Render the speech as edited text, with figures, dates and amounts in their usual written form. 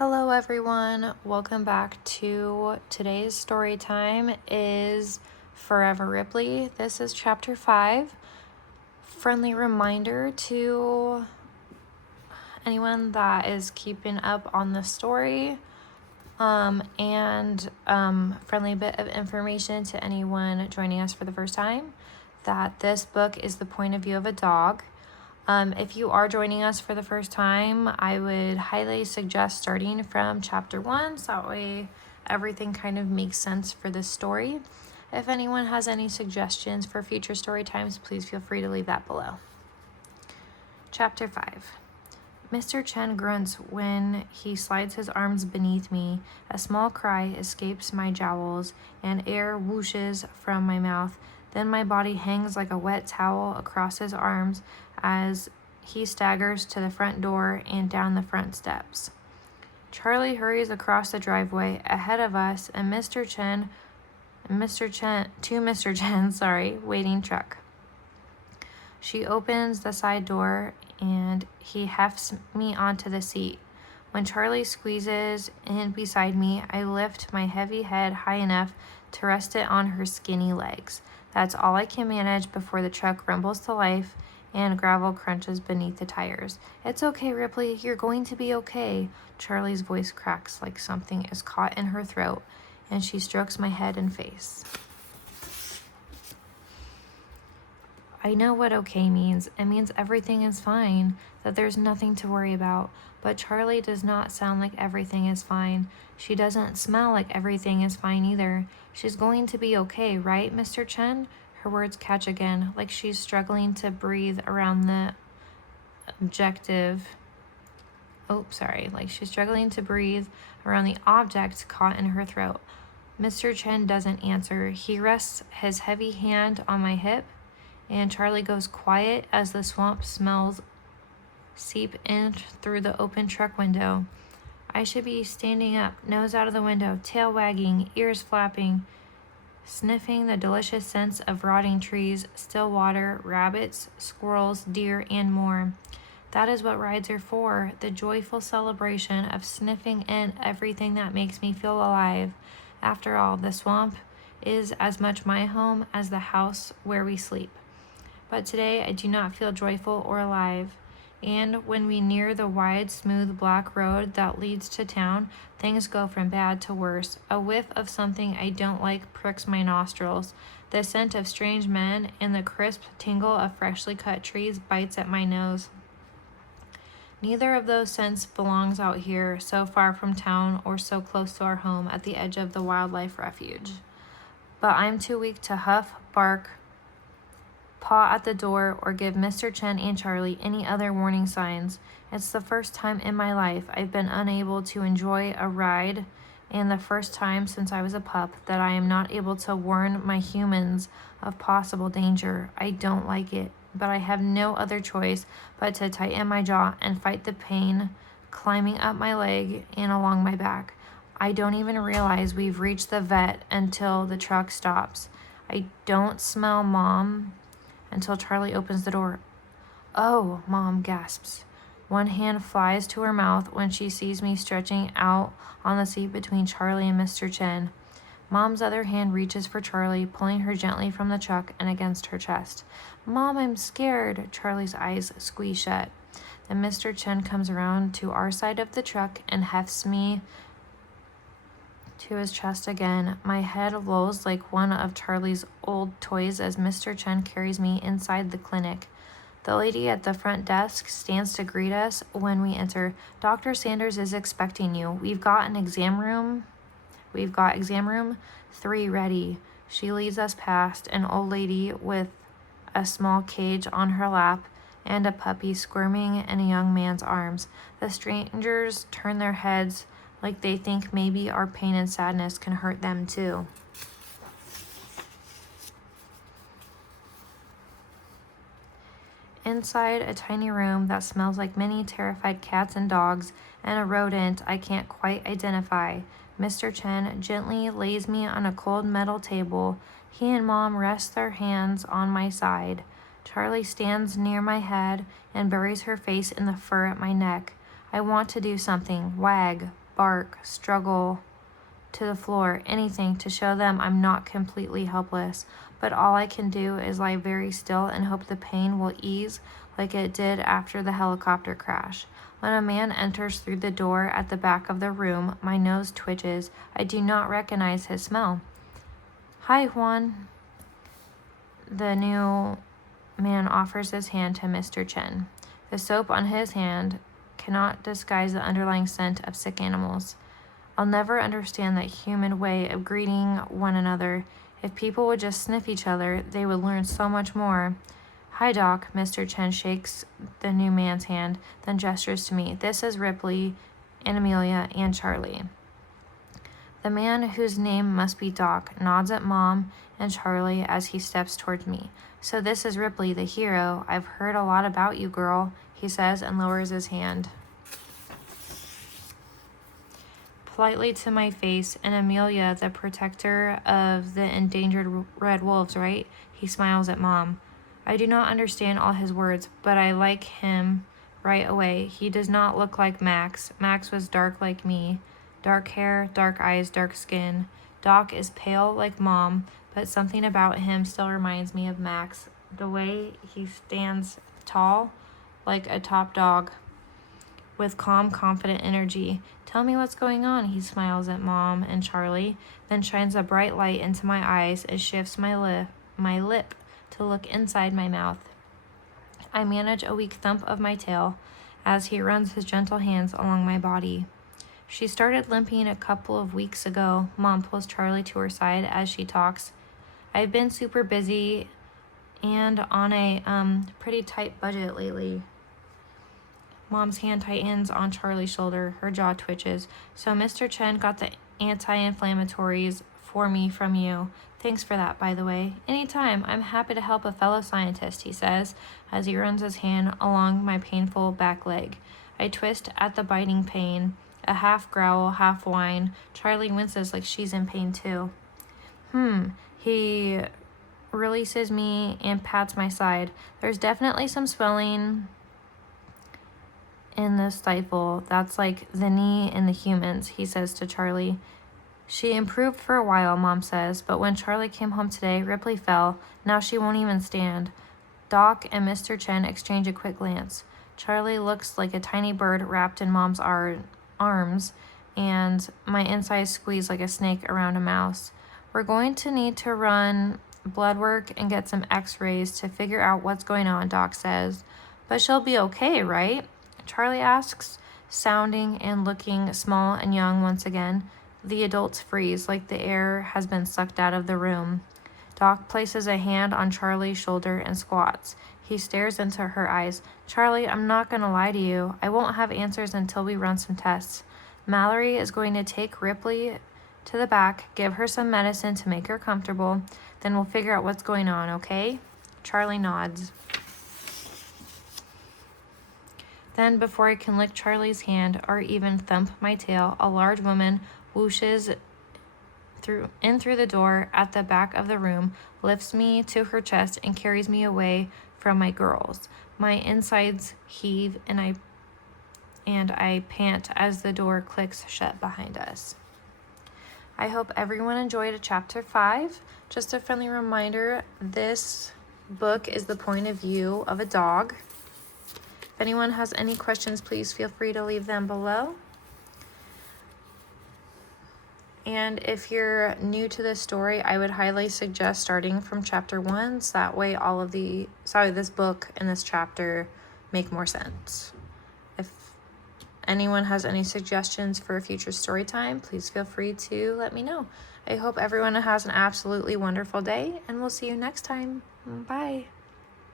Hello everyone, welcome back to today's story time is Forever Ripley. This is chapter 5. Friendly reminder to anyone that is keeping up on the story and friendly bit of information to anyone joining us for the first time that this book is the point of view of a dog. If you are joining us for the first time, I would highly suggest starting from chapter 1, so that way everything kind of makes sense for this story. If anyone has any suggestions for future story times, please feel free to leave that below. Chapter 5. Mr. Chen grunts when he slides his arms beneath me. A small cry escapes my jowls, and air whooshes from my mouth. Then my body hangs like a wet towel across his arms as he staggers to the front door and down the front steps. Charlie hurries across the driveway ahead of us and Mr. Chen's waiting truck. She opens the side door and he hefts me onto the seat. When Charlie squeezes in beside me, I lift my heavy head high enough to rest it on her skinny legs. That's all I can manage before the truck rumbles to life and gravel crunches beneath the tires. It's okay, Ripley. You're going to be okay. Charlie's voice cracks like something is caught in her throat, and she strokes my head and face. I know what okay means. It means everything is fine, that there's nothing to worry about. But Charlie does not sound like everything is fine. She doesn't smell like everything is fine either. She's going to be okay, right, Mr. Chen? Her words catch again, like she's struggling to breathe around the object caught in her throat. Mr. Chen doesn't answer. He rests his heavy hand on my hip, and Charlie goes quiet as the swamp smells seep in through the open truck window. I should be standing up, nose out of the window, tail wagging, ears flapping, sniffing the delicious scents of rotting trees, still water, rabbits, squirrels, deer, and more. That is what rides are for, the joyful celebration of sniffing in everything that makes me feel alive. After all, the swamp is as much my home as the house where we sleep. But today I do not feel joyful or alive. And when we near the wide, smooth, black road that leads to town, things go from bad to worse. A whiff of something I don't like pricks my nostrils. The scent of strange men and the crisp tingle of freshly cut trees bites at my nose. Neither of those scents belongs out here, so far from town or so close to our home at the edge of the wildlife refuge. But I'm too weak to huff, bark, paw at the door, or give Mr. Chen and Charlie any other warning signs. It's the first time in my life I've been unable to enjoy a ride, and the first time since I was a pup that I am not able to warn my humans of possible danger. I don't like it, but I have no other choice but to tighten my jaw and fight the pain climbing up my leg and along my back. I don't even realize we've reached the vet until the truck stops. I don't smell Mom until Charlie opens the door. Oh, Mom gasps. One hand flies to her mouth when she sees me stretching out on the seat between Charlie and Mr. Chen. Mom's other hand reaches for Charlie, pulling her gently from the truck and against her chest. Mom, I'm scared. Charlie's eyes squeeze shut. Then Mr. Chen comes around to our side of the truck and hefts me to his chest again. My head lolls like one of Charlie's old toys as Mr. Chen carries me inside the clinic. The lady at the front desk stands to greet us when we enter. Dr. Sanders is expecting you. We've got exam room 3 ready. She leads us past an old lady with a small cage on her lap and a puppy squirming in a young man's arms. The strangers turn their heads like they think maybe our pain and sadness can hurt them too. Inside a tiny room that smells like many terrified cats and dogs and a rodent I can't quite identify, Mr. Chen gently lays me on a cold metal table. He and Mom rest their hands on my side. Charlie stands near my head and buries her face in the fur at my neck. I want to do something, wag, bark, struggle to the floor, anything to show them I'm not completely helpless. But all I can do is lie very still and hope the pain will ease like it did after the helicopter crash. When a man enters through the door at the back of the room, my nose twitches. I do not recognize his smell. Hi, Juan. The new man offers his hand to Mr. Chen. The soap on his hand cannot disguise the underlying scent of sick animals. I'll never understand that human way of greeting one another. If people would just sniff each other, they would learn so much more. Hi, Doc. Mr. Chen shakes the new man's hand, then gestures to me. This is Ripley and Amelia and Charlie. The man, whose name must be Doc, nods at Mom and Charlie as he steps towards me. So this is Ripley, the hero. I've heard a lot about you, girl, he says and lowers his hand politely to my face. And Amelia, the protector of the endangered red wolves, right? He smiles at Mom. I do not understand all his words, but I like him right away. He does not look like Max. Max was dark like me. Dark hair, dark eyes, dark skin. Doc is pale like Mom, but something about him still reminds me of Max. The way he stands tall, like a top dog, with calm, confident energy. Tell me what's going on, he smiles at Mom and Charlie, then shines a bright light into my eyes and shifts my lip to look inside my mouth. I manage a weak thump of my tail as he runs his gentle hands along my body. She started limping a couple of weeks ago. Mom pulls Charlie to her side as she talks. I've been super busy and on a pretty tight budget lately. Mom's hand tightens on Charlie's shoulder. Her jaw twitches. So Mr. Chen got the anti-inflammatories for me from you. Thanks for that, by the way. Anytime. I'm happy to help a fellow scientist, he says, as he runs his hand along my painful back leg. I twist at the biting pain. A half growl, half whine. Charlie winces like she's in pain too. He releases me and pats my side. There's definitely some swelling in the stifle. That's like the knee in the humans, he says to Charlie. She improved for a while, Mom says, but when Charlie came home today, Ripley fell. Now she won't even stand. Doc and Mr. Chen exchange a quick glance. Charlie looks like a tiny bird wrapped in Mom's arms, and my insides squeeze like a snake around a mouse. We're going to need to run blood work and get some x-rays to figure out what's going on, Doc says. But she'll be okay, right? Charlie asks, sounding and looking small and young once again. The adults freeze like the air has been sucked out of the room. Doc places a hand on Charlie's shoulder and squats. He stares into her eyes. Charlie, I'm not going to lie to you. I won't have answers until we run some tests. Mallory is going to take Ripley to the back, give her some medicine to make her comfortable. Then we'll figure out what's going on, okay? Charlie nods. Then, before I can lick Charlie's hand or even thump my tail, a large woman whooshes through the door at the back of the room, lifts me to her chest, and carries me away from my girls. My insides heave and I pant as the door clicks shut behind us. I hope everyone enjoyed chapter 5. Just a friendly reminder, this book is the point of view of a dog. If anyone has any questions, please feel free to leave them below. And if you're new to this story, I would highly suggest starting from chapter 1, so that way this book and this chapter make more sense. If anyone has any suggestions for a future story time, please feel free to let me know. I hope everyone has an absolutely wonderful day, and we'll see you next time. Bye.